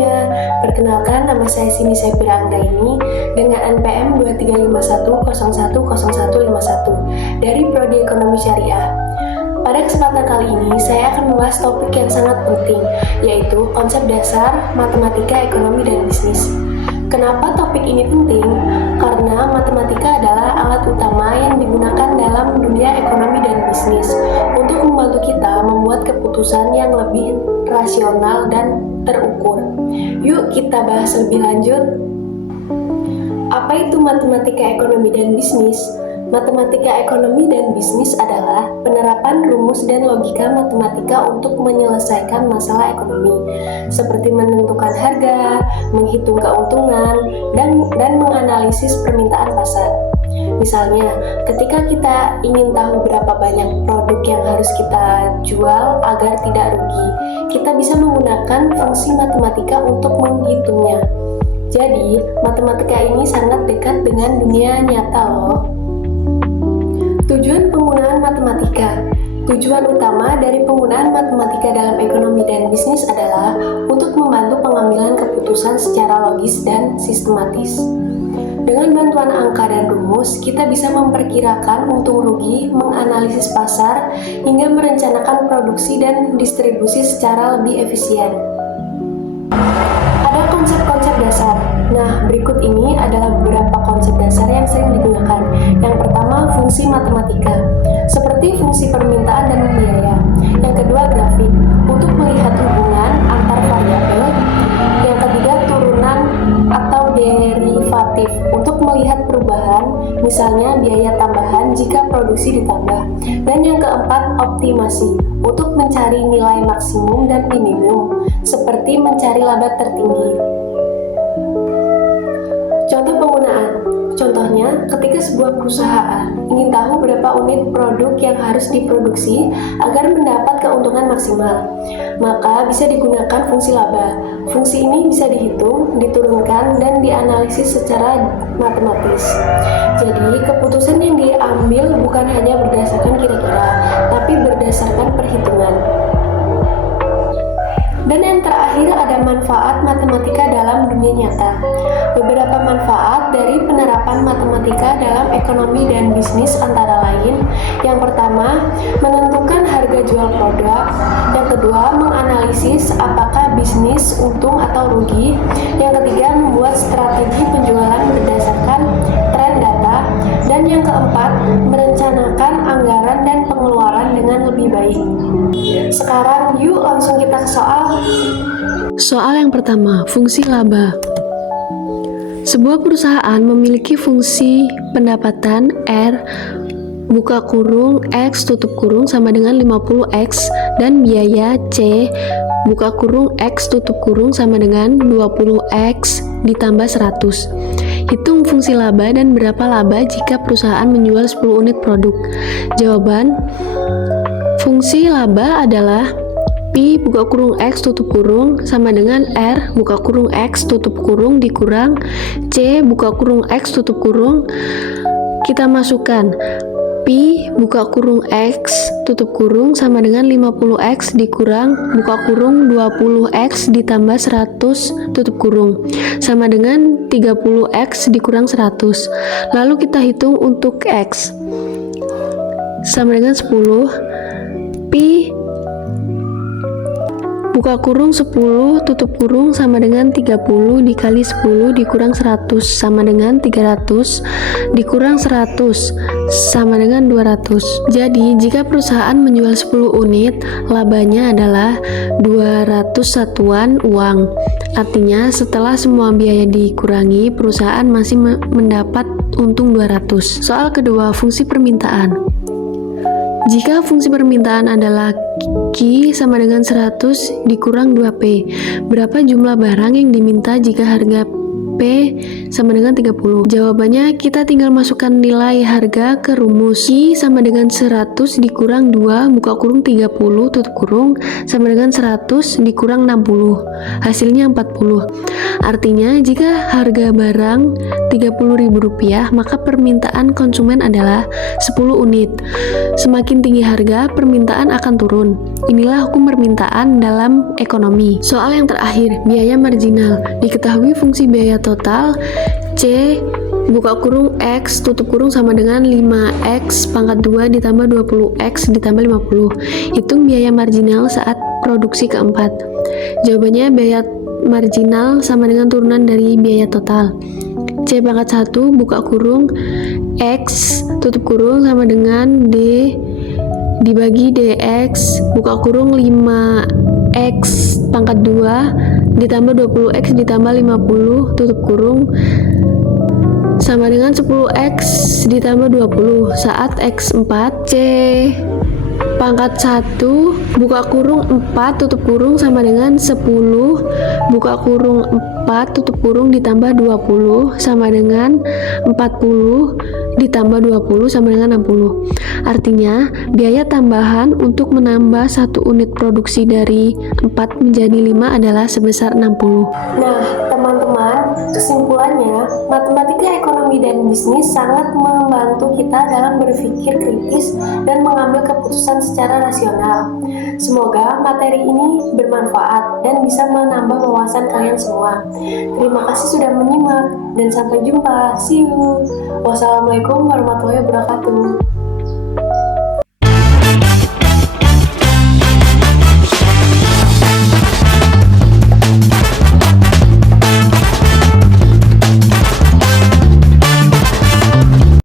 semuanya, perkenalkan nama saya Cindy Sepira Anggraini dengan NPM 2351010151 dari Prodi Ekonomi Syariah. Pada kesempatan kali ini, saya akan membahas topik yang sangat penting, yaitu konsep dasar matematika, ekonomi, dan bisnis. Kenapa topik ini penting? Karena matematika adalah alat utama yang digunakan dalam dunia ekonomi dan bisnis untuk membantu kita membuat keputusan yang lebih rasional dan terukur. Yuk kita bahas lebih lanjut. Apa itu matematika ekonomi dan bisnis? Matematika ekonomi dan bisnis adalah penerapan rumus dan logika matematika untuk menyelesaikan masalah ekonomi, seperti menentukan harga, menghitung keuntungan, dan menganalisis permintaan pasar. Misalnya, ketika kita ingin tahu berapa banyak produk yang harus kita jual agar tidak rugi, kita bisa menggunakan fungsi matematika untuk menghitungnya. Jadi, matematika ini sangat dekat dengan dunia nyata loh. Tujuan penggunaan matematika. Tujuan utama dari penggunaan matematika dalam ekonomi dan bisnis adalah untuk membantu pengambilan keputusan secara logis dan sistematis. Dengan bantuan angka dan rumus, kita bisa memperkirakan untung rugi, menganalisis pasar, hingga merencanakan produksi dan distribusi secara lebih efisien. Ada konsep-konsep dasar. Nah, berikut ini adalah beberapa konsep dasar yang sering digunakan. Yang pertama, fungsi matematika, seperti fungsi permintaan dan biaya. Yang kedua, grafik, untuk melihat hubungan antar variabel. Yang ketiga, turunan atau derivatif, untuk melihat perubahan, misalnya biaya tambahan jika produksi ditambah. Dan yang keempat, optimasi, untuk mencari nilai maksimum dan minimum, seperti mencari laba tertinggi. Contoh penggunaan. Contohnya, ketika sebuah perusahaan ingin tahu berapa unit produk yang harus diproduksi agar mendapat keuntungan maksimal, maka bisa digunakan fungsi laba. Fungsi ini bisa dihitung, diturunkan, dan dianalisis secara matematis. Jadi, keputusan yang diambil bukan hanya berdasarkan kira-kira, tapi berdasarkan perhitungan. Dan yang terakhir ada manfaat matematika dalam dunia nyata. Beberapa manfaat dari penerapan matematika dalam ekonomi dan bisnis antara lain: yang pertama, menentukan harga jual produk; yang kedua, menganalisis apakah bisnis untung atau rugi; yang ketiga, membuat strategi penjualan berdasarkan tren data; dan yang keempat, merencanakan anggaran dan pengeluaran dengan lebih baik. Sekarang yuk langsung kita ke soal. Soal yang pertama, fungsi laba. Sebuah perusahaan memiliki fungsi pendapatan R buka kurung X tutup kurung sama dengan 50X dan biaya C buka kurung X tutup kurung sama dengan 20X ditambah 100. Hitung fungsi laba dan berapa laba jika perusahaan menjual 10 unit produk. Jawaban, fungsi laba adalah Pi buka kurung X tutup kurung sama dengan R buka kurung X tutup kurung dikurang C buka kurung X tutup kurung. Kita masukkan Pi buka kurung X tutup kurung sama dengan 50X dikurang buka kurung 20X ditambah 100 tutup kurung sama dengan 30X dikurang 100. Lalu kita hitung untuk X sama dengan 10. Pi buka kurung 10 tutup kurung sama dengan 30 dikali 10 dikurang 100 sama dengan 300 dikurang 100 sama dengan 200. Jadi jika perusahaan menjual 10 unit, labanya adalah 200 satuan uang. Artinya setelah semua biaya dikurangi, perusahaan masih mendapat untung 200. Soal kedua, fungsi permintaan. Jika fungsi permintaan adalah Q sama dengan 100 dikurang 2P, berapa jumlah barang yang diminta jika harga P sama dengan 30? Jawabannya kita tinggal masukkan nilai harga ke rumus. Q sama dengan 100 dikurang 2 buka kurung 30 tutup kurung sama dengan 100 dikurang 60. Hasilnya 40. Artinya, jika harga barang Rp30.000, maka permintaan konsumen adalah 10 unit. Semakin tinggi harga, permintaan akan turun. Inilah hukum permintaan dalam ekonomi. Soal yang terakhir, biaya marginal. Diketahui fungsi biaya total C buka kurung X tutup kurung sama dengan 5X pangkat 2 ditambah 20X ditambah 50. Hitung biaya marginal saat produksi keempat. Jawabannya biaya marginal sama dengan turunan dari biaya total. C pangkat 1 buka kurung X tutup kurung sama dengan D dibagi DX buka kurung 5X pangkat 2 ditambah 20X ditambah 50 tutup kurung sama dengan 10X ditambah 20 saat X4. C pangkat 1 buka kurung 4 tutup kurung sama dengan 10 buka kurung 4 tutup kurung ditambah 20 sama dengan 40 ditambah 20 sama dengan 60. Artinya, biaya tambahan untuk menambah 1 unit produksi dari 4 menjadi 5 adalah sebesar 60. Nah, teman-teman, kesimpulannya, matematika ekonomi dan bisnis sangat membantu kita dalam berpikir kritis dan mengambil keputusan secara rasional. Semoga materi ini bermanfaat dan bisa menambah wawasan kalian semua. Terima kasih sudah menyimak dan sampai jumpa. See you. Wassalamualaikum warahmatullahi wabarakatuh.